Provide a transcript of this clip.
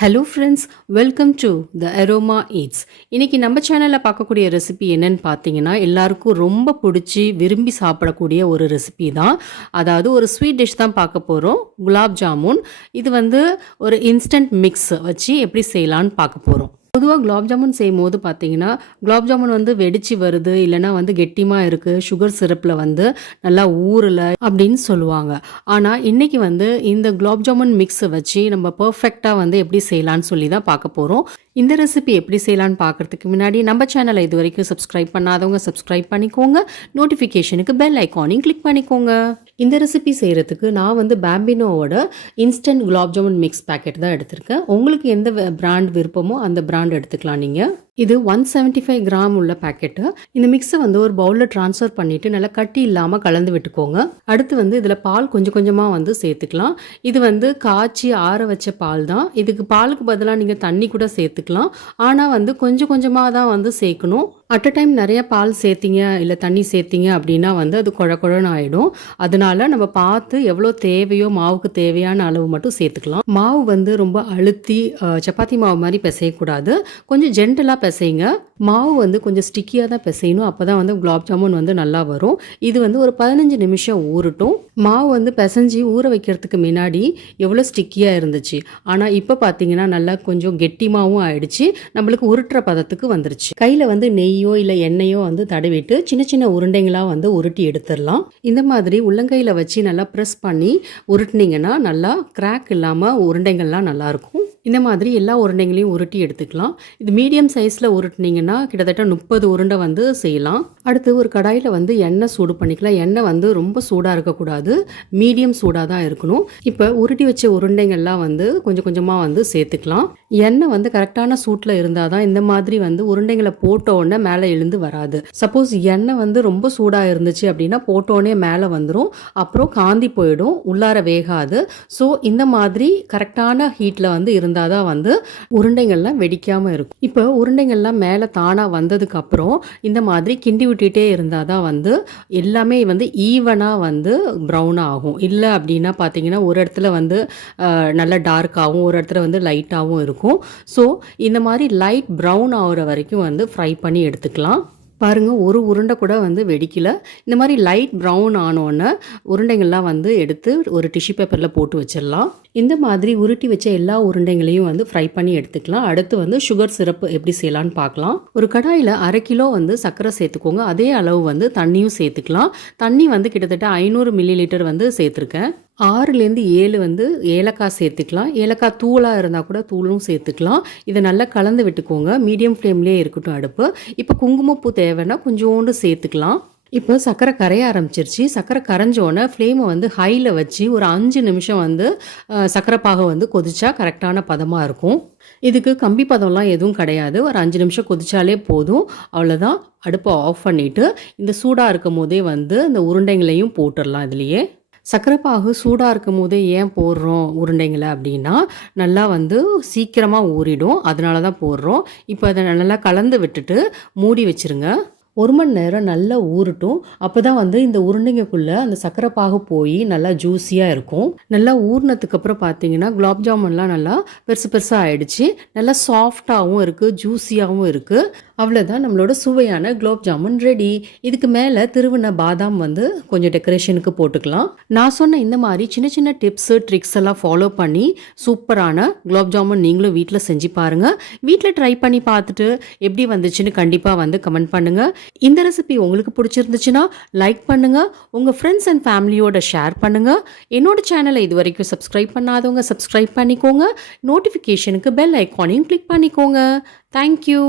Hello friends, welcome to the aroma eats. இன்றைக்கி நம்ம சேனலில் பார்க்கக்கூடிய ரெசிபி என்னன்னு பார்த்தீங்கன்னா, எல்லாருக்கும் ரொம்ப பிடிச்சி விரும்பி சாப்பிடக்கூடிய ஒரு ரெசிபி தான். அதாவது ஒரு ஸ்வீட் டிஷ் தான் பார்க்க போகிறோம், குலாப் ஜாமுன். இது ஒரு இன்ஸ்டன்ட் மிக்ஸ் வச்சு எப்படி செய்யலான்னு பார்க்க போகிறோம். பொதுவாக குலாப் ஜாமுன் செய்யும்போது பார்த்தீங்கன்னா, குலாப் ஜாமுன் வெடிச்சு வருது, இல்லைனா கெட்டிமாக இருக்குது, சுகர் சிரப்பில் நல்லா ஊறல அப்படின்னு சொல்லுவாங்க. ஆனால் இன்றைக்கி இந்த குலாப் ஜாமுன் மிக்ஸை வச்சு நம்ம பர்ஃபெக்டாக எப்படி செய்யலான்னு சொல்லி தான் பார்க்க போகிறோம். இந்த ரெசிபி எப்படி செய்யலான்னு பார்க்குறதுக்கு முன்னாடி நம்ம சேனலை இது வரைக்கும் சப்ஸ்கிரைப் பண்ணாதவங்க சப்ஸ்கிரைப் பண்ணிக்கோங்க. நோட்டிஃபிகேஷனுக்கு பெல் ஐக்கானையும் கிளிக் பண்ணிக்கோங்க. இந்த ரெசிபி செய்கிறதுக்கு நான் பேம்பினோவோட instant gulab jamun mix packet தான் எடுத்திருக்கேன். உங்களுக்கு எந்த பிராண்ட் விருப்பமோ அந்த பிராண்ட் எடுத்துக்கலாம். நீங்கள் இது 175 கிராம் உள்ள பேக்கெட்டு. இந்த மிக்ஸை ஒரு பவுலில் ட்ரான்ஸ்ஃபர் பண்ணிவிட்டு நல்லா கட்டி இல்லாமல் கலந்து விட்டுக்கோங்க. அடுத்து இதில் பால் கொஞ்சம் கொஞ்சமாக சேர்த்துக்கலாம். இது காய்ச்சி ஆற வச்ச பால் தான். இதுக்கு பாலுக்கு பதிலாக நீங்கள் தண்ணி கூட சேர்த்துக்கலாம். ஆனால் கொஞ்சம் கொஞ்சமாக தான் சேர்க்கணும். அட் அ டைம் நிறைய பால் சேர்த்திங்க இல்லை தண்ணி சேர்த்திங்க அப்படின்னா அது குழ குழன்னு ஆகிடும். அதனால நம்ம பார்த்து எவ்வளோ தேவையோ மாவுக்கு தேவையான அளவு மட்டும் சேர்த்துக்கலாம். மாவு ரொம்ப அழுத்தி சப்பாத்தி மாவு மாதிரி பிசையக்கூடாது. கொஞ்சம் ஜென்டலாக பிசைங்க. மாவு கொஞ்சம் ஸ்டிக்கியாக தான் பிசையணும். அப்போ தான் குலாப் ஜாமுன் நல்லா வரும். இது ஒரு 15 நிமிஷம் ஊறட்டும். மாவு பிசைஞ்சு ஊற வைக்கிறதுக்கு முன்னாடி எவ்வளோ ஸ்டிக்கியாக இருந்துச்சு. ஆனால் இப்போ பார்த்தீங்கன்னா நல்லா கொஞ்சம் கெட்டிமாகவும் ஆயிடுச்சு. நம்மளுக்கு உருட்டுற பதத்துக்கு வந்துருச்சு. கையில் நெய்யோ இல்லை எண்ணெயோ தடவிட்டு சின்ன சின்ன உருண்டைங்களாக உருட்டி எடுத்துடலாம். இந்த மாதிரி உள்ளங்கையில் வச்சு நல்லா ப்ரெஸ் பண்ணி உருட்டினீங்கன்னா நல்லா கிராக் இல்லாமல் உருண்டைங்கள்லாம் நல்லாயிருக்கும். இந்த மாதிரி எல்லா உருண்டைங்களையும் உருட்டி எடுத்துக்கலாம். இது மீடியம் சைஸில் உருட்டினீங்கன்னா கிட்டத்தட்ட 30 உருண்டை செய்யலாம். அடுத்து ஒரு கடாயில் எண்ணெய் சூடு பண்ணிக்கலாம். எண்ணெய் ரொம்ப சூடாக இருக்கக்கூடாது, மீடியம் சூடாக தான் இருக்கணும். இப்போ உருட்டி வச்ச உருண்டைங்கள்லாம் கொஞ்சம் கொஞ்சமாக சேர்த்துக்கலாம். எண்ணெய் கரெக்டான சூட்டில் இருந்தால் தான் இந்த மாதிரி உருண்டைங்களை போட்ட உடனே மேலே எழுந்து வராது. சப்போஸ் எண்ணெய் ரொம்ப சூடாக இருந்துச்சு அப்படின்னா போட்டோடனே மேலே வந்துடும், அப்புறம் காந்தி போயிடும், உள்ளார வேகாது. ஸோ இந்த மாதிரி கரெக்டான ஹீட்டில் இருந்தால் தான் உருண்டைகள்லாம் வெடிக்காமல் இருக்கும். இப்போ உருண்டைகள்லாம் மேலே தானாக வந்ததுக்கு அப்புறம் இந்த மாதிரி கிண்டி விட்டுட்டே இருந்தால் தான் எல்லாமே ஈவனாக ப்ரௌன் ஆகும். இல்லை அப்படின்னா பார்த்தீங்கன்னா ஒரு இடத்துல நல்லா டார்க்காகவும் ஒரு இடத்துல லைட்டாகவும் இருக்கும். ஸோ இந்த மாதிரி லைட் ப்ரௌன் ஆகிற வரைக்கும் ஃப்ரை பண்ணி எடுத்துக்கலாம். பாருங்கள், ஒரு உருண்டை கூட வெடிக்கல. இந்த மாதிரி லைட் ப்ரௌன் ஆனோன்னு உருண்டைங்கள்லாம் எடுத்து ஒரு டிஷ்யூ பேப்பரில் போட்டு வச்சிடலாம். இந்த மாதிரி உருட்டி வச்ச எல்லா உருண்டைங்களையும் ஃப்ரை பண்ணி எடுத்துக்கலாம். அடுத்து சுகர் சிரப்பு எப்படி செய்யலான்னு பார்க்கலாம். ஒரு கடாயில் 1/2 கிலோ சர்க்கரை சேர்த்துக்கோங்க. அதே அளவு தண்ணியும் சேர்த்துக்கலாம். தண்ணி கிட்டத்தட்ட 500 மில்லிலிட்டர் சேர்த்துருக்கேன். 6லேருந்து 7 ஏலக்காய் சேர்த்துக்கலாம். ஏலக்காய் தூளாக இருந்தால் கூட தூளும் சேர்த்துக்கலாம். இதை நல்லா கலந்து விட்டுக்கோங்க. மீடியம் ஃப்ளேம்லேயே இருக்கட்டும் அடுப்பு. இப்போ குங்குமப்பூ தேவைன்னா கொஞ்சோண்டு சேர்த்துக்கலாம். இப்போ சர்க்கரை கரைய ஆரம்பிச்சிருச்சு. சர்க்கரை கரைஞ்சோன்னே ஃப்ளேமை ஹையில் வச்சு ஒரு 5 நிமிஷம் சர்க்கரை பாகை கொதிச்சா கரெக்டான பதமாக இருக்கும். இதுக்கு கம்பி பதம்லாம் எதுவும் கிடையாது. ஒரு 5 நிமிஷம் கொதிச்சாலே போதும். அவ்வளோதான். அடுப்பை ஆஃப் பண்ணிவிட்டு இந்த சூடாக இருக்கும் போதே இந்த உருண்டைங்களையும் போட்டுடலாம். இதுலேயே சர்க்கரை பாகு சூடாக இருக்கும் போதே ஏன் போடுறோம் உருண்டைங்களை அப்படின்னா, நல்லா சீக்கிரமாக ஊறிடும், அதனால தான் போடுறோம். இப்போ அதை நல்லா கலந்து விட்டுட்டு மூடி வச்சுருங்க. 1 மணி நேரம் நல்லா ஊறட்டும். அப்போ தான் இந்த உருண்டைங்கக்குள்ளே அந்த சர்க்கரை பாகு போய் நல்லா ஜூஸியாக இருக்கும். நல்லா ஊறினதுக்கப்புறம் பார்த்தீங்கன்னா குலாப் ஜாமுன்லாம் நல்லா பெருசு பெருசாக ஆயிடுச்சு. நல்லா சாஃப்டாகவும் இருக்குது, ஜூஸியாகவும் இருக்குது. அவ்வளோதான், நம்மளோட சுவையான குலாப் ஜாமுன் ரெடி. இதுக்கு மேலே திருவின பாதாம் கொஞ்சம் டெக்கரேஷனுக்கு போட்டுக்கலாம். நான் சொன்ன இந்த மாதிரி சின்ன சின்ன டிப்ஸு ட்ரிக்ஸ் எல்லாம் ஃபாலோ பண்ணி சூப்பரான குலாப் ஜாமுன் நீங்களும் வீட்டில் செஞ்சு பாருங்கள். வீட்டில் ட்ரை பண்ணி பார்த்துட்டு எப்படி வந்துச்சுன்னு கண்டிப்பாக கமெண்ட் பண்ணுங்கள். இந்த ரெசிபி உங்களுக்கு பிடிச்சிருந்துச்சுன்னா லைக் பண்ணுங்கள், உங்கள் ஃப்ரெண்ட்ஸ் அண்ட் ஃபேமிலியோட ஷேர் பண்ணுங்கள். என்னோட சேனலை இது வரைக்கும் சப்ஸ்கிரைப் பண்ணாதவங்க சப்ஸ்கிரைப் பண்ணிக்கோங்க. நோட்டிஃபிகேஷனுக்கு பெல் ஐக்கானையும் கிளிக் பண்ணிக்கோங்க. தேங்க்யூ.